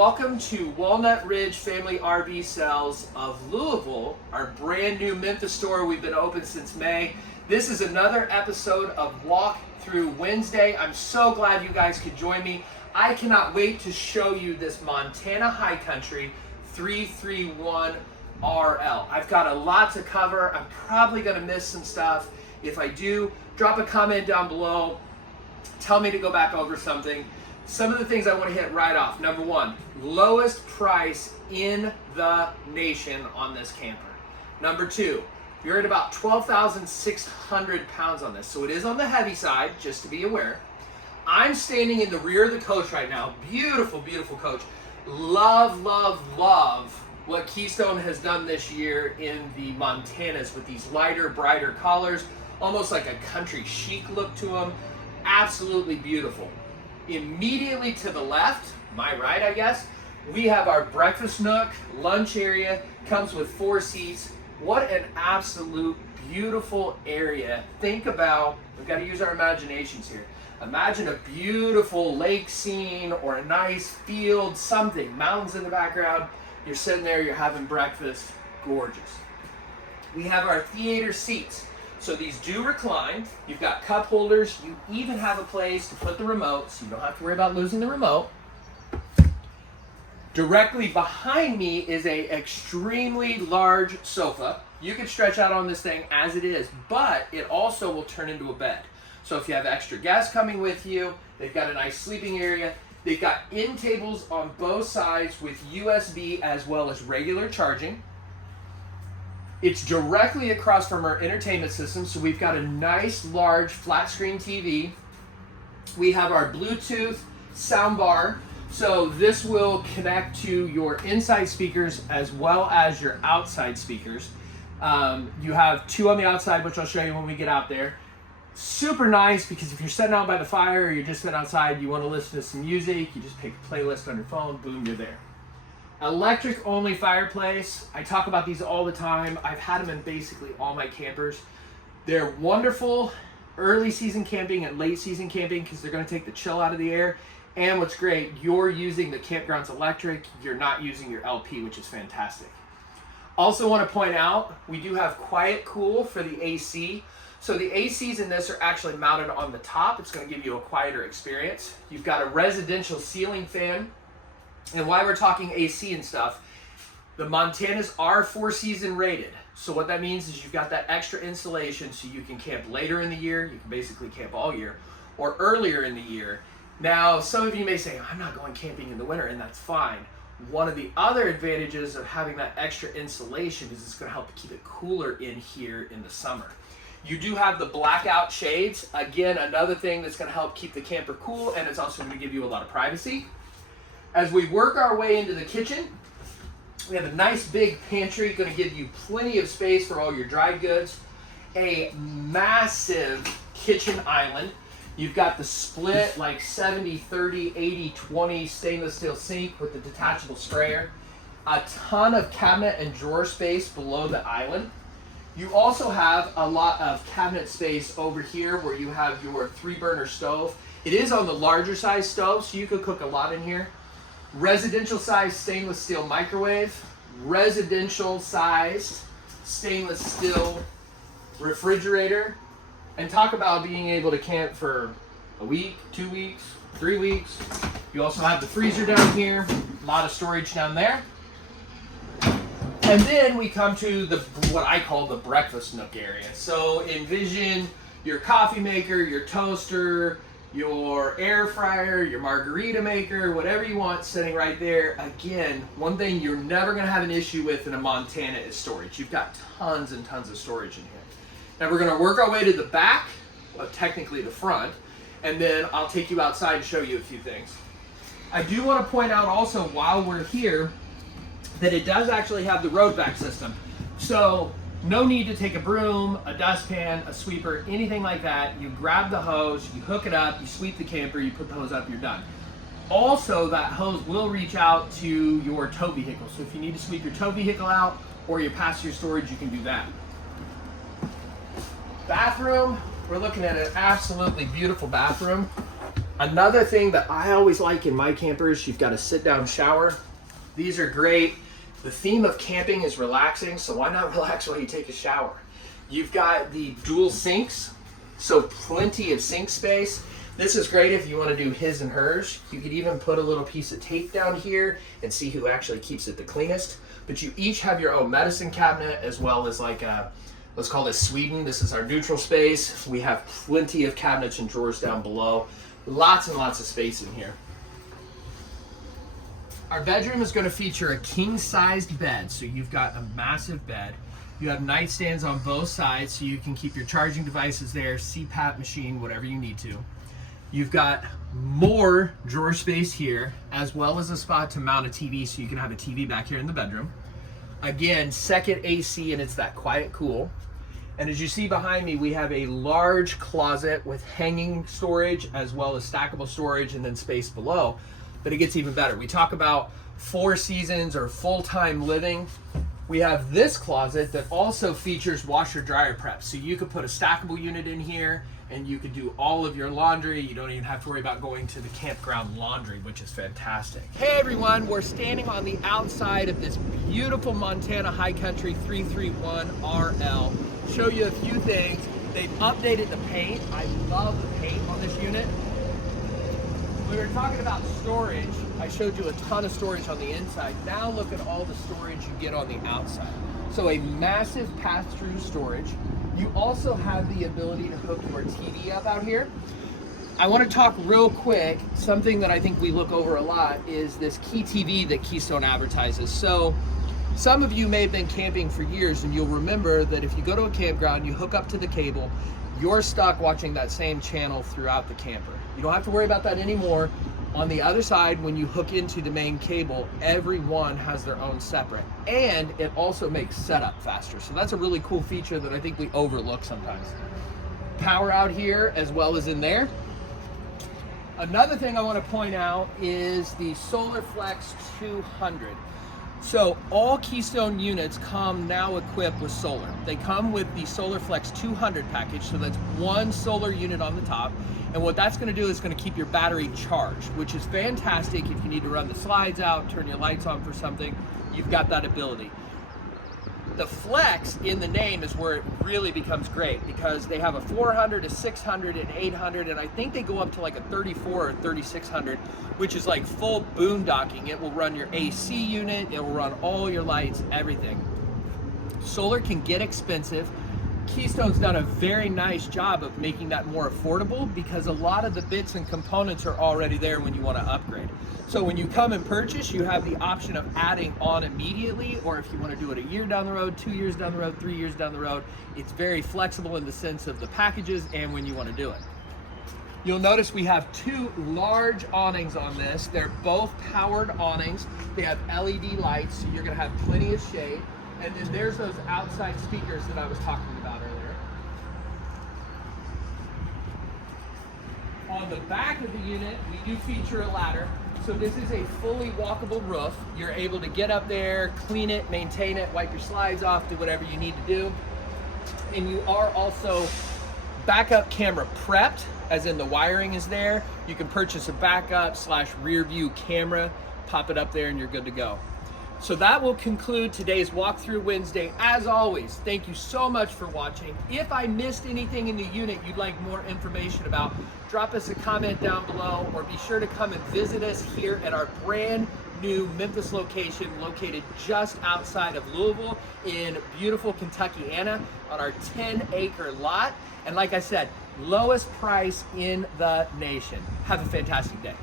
welcome to Walnut Ridge Family RV Sales of Louisville, our brand new Memphis store. We've been open since May. This is another episode of Walk Through Wednesday. I'm so glad you guys could join me. I cannot wait to show you this Montana High Country 331 RL. I've got a lot to cover. I'm probably going to miss some stuff. If I do, drop a comment down below. Tell me to go back over something. Some of the things I want to hit right off. Number one, lowest price in the nation on this camper. Number two, you're at about 12,600 pounds on this. So it is on the heavy side, just to be aware. I'm standing in the rear of the coach right now. Beautiful, beautiful coach. Love, love, love what Keystone has done this year in the Montanas with these lighter, brighter colors, almost like a country chic look to them. Absolutely beautiful. Immediately to the left, my right I guess, we have our breakfast nook, lunch area, comes with 4 seats. What an absolute beautiful area. Think about, we've got to use our imaginations here. Imagine a beautiful lake scene or a nice field, something, mountains in the background. You're sitting there, you're having breakfast, gorgeous. We have our theater seats. So these do recline. You've got cup holders. You even have a place to put the remote, so you don't have to worry about losing the remote. Directly behind me is a extremely large sofa. You can stretch out on this thing as it is, but it also will turn into a bed. So if you have extra guests coming with you, they've got a nice sleeping area. They've got end tables on both sides with USB as well as regular charging. It's directly across from our entertainment system, so we've got a nice large flat screen TV. We have our Bluetooth sound bar, so this will connect to your inside speakers as well as your outside speakers. You have 2 on the outside, which I'll show you when we get out there. Super nice because if you're sitting out by the fire or you're just sitting outside, you want to listen to some music, you just pick a playlist on your phone, boom, you're there. Electric only fireplace. I talk about these all the time. I've had them in basically all my campers. They're wonderful early season camping and late season camping because they're going to take the chill out of the air. And what's great, you're using the campground's electric. You're not using your LP, which is fantastic. Also want to point out, we do have quiet cool for the AC. So the ACs in this are actually mounted on the top. It's going to give you a quieter experience. You've got a residential ceiling fan. And while we're talking AC and stuff, the Montanas are 4-season rated. So what that means is you've got that extra insulation so you can camp later in the year. You can basically camp all year or earlier in the year. Now, some of you may say, I'm not going camping in the winter, and that's fine. One of the other advantages of having that extra insulation is it's going to help keep it cooler in here in the summer. You do have the blackout shades. Again, another thing that's going to help keep the camper cool, and it's also going to give you a lot of privacy. As we work our way into the kitchen, we have a nice big pantry, going to give you plenty of space for all your dry goods. A massive kitchen island. You've got the split like 70-30, 80-20 stainless steel sink with the detachable sprayer. A ton of cabinet and drawer space below the island. You also have a lot of cabinet space over here where you have your 3-burner stove. It is on the larger size stove, so you could cook a lot in here. Residential size stainless steel microwave, residential sized stainless steel refrigerator, and talk about being able to camp for a week, 2 weeks, 3 weeks. You also have the freezer down here, a lot of storage down there. And then we come to the what I call the breakfast nook area. So envision your coffee maker, your toaster, your air fryer, your margarita maker, whatever you want sitting right there. Again, one thing you're never going to have an issue with in a Montana is storage. You've got tons and tons of storage in here. Now we're going to work our way to the back, well, technically the front, and then I'll take you outside and show you a few things. I do want to point out also while we're here that it does actually have the road vac system. So no need to take a broom, a dustpan, a sweeper, anything like that. You grab the hose, you hook it up, you sweep the camper, you put the hose up, you're done. Also, that hose will reach out to your tow vehicle. So if you need to sweep your tow vehicle out or your passenger storage, you can do that. Bathroom, we're looking at an absolutely beautiful bathroom. Another thing that I always like in my campers, you've got a sit-down shower. These are great. The theme of camping is relaxing, so why not relax while you take a shower? You've got the dual sinks, so plenty of sink space. This is great if you want to do his and hers. You could even put a little piece of tape down here and see who actually keeps it the cleanest. But you each have your own medicine cabinet, as well as like a, let's call this Sweden. This is our neutral space. We have plenty of cabinets and drawers down below. Lots and lots of space in here. Our bedroom is going to feature a king-sized bed, so you've got a massive bed. You have nightstands on both sides, so you can keep your charging devices there, CPAP machine, whatever you need to. You've got more drawer space here, as well as a spot to mount a TV, so you can have a TV back here in the bedroom. Again, second AC, and it's that quiet cool. And as you see behind me, we have a large closet with hanging storage, as well as stackable storage, and then space below. But it gets even better. We talk about 4 seasons or full-time living. We have this closet that also features washer dryer prep. So you could put a stackable unit in here and you could do all of your laundry. You don't even have to worry about going to the campground laundry, which is fantastic. Hey everyone, we're standing on the outside of this beautiful Montana High Country 331 RL. Show you a few things. They've updated the paint. I love the paint on this unit. We were talking about storage. I showed you a ton of storage on the inside. Now look at all the storage you get on the outside. So a massive pass-through storage. You also have the ability to hook your TV up out here. I want to talk real quick. Something that I think we look over a lot is this Key TV that Keystone advertises. So some of you may have been camping for years, and you'll remember that if you go to a campground, you hook up to the cable, you're stuck watching that same channel throughout the camper. You don't have to worry about that anymore. On the other side, when you hook into the main cable, everyone has their own separate, and it also makes setup faster. So that's a really cool feature that I think we overlook sometimes. Power out here as well as in there. Another thing I want to point out is the Solar Flex 200. So all Keystone units come now equipped with solar. They come with the Solar Flex 200 package, so that's one solar unit on the top. And what that's going to do is going to keep your battery charged, which is fantastic if you need to run the slides out, turn your lights on for something. You've got that ability. The Flex in the name is where it really becomes great, because they have a 400, a 600, an 800, and I think they go up to like a 34 or 3600, which is like full boondocking. It will run your AC unit, it will run all your lights, everything. Solar can get expensive. Keystone's done a very nice job of making that more affordable, because a lot of the bits and components are already there when you want to upgrade. So when you come and purchase, you have the option of adding on immediately, or if you want to do it a year down the road, 2 years down the road, 3 years down the road. It's very flexible in the sense of the packages and when you want to do it. You'll notice we have 2 large awnings on this. They're both powered awnings. They have LED lights, so you're going to have plenty of shade. And then there's those outside speakers that I was talking about earlier. On the back of the unit, we do feature a ladder. So this is a fully walkable roof. You're able to get up there, clean it, maintain it, wipe your slides off, do whatever you need to do. And you are also backup camera prepped, as in the wiring is there. You can purchase a backup / rear view camera, pop it up there, and you're good to go. So that will conclude today's Walkthrough Wednesday. As always, thank you so much for watching. If I missed anything in the unit you'd like more information about, drop us a comment down below, or be sure to come and visit us here at our brand new Memphis location, located just outside of Louisville in beautiful Kentuckiana on our 10-acre lot. And like I said, lowest price in the nation. Have a fantastic day.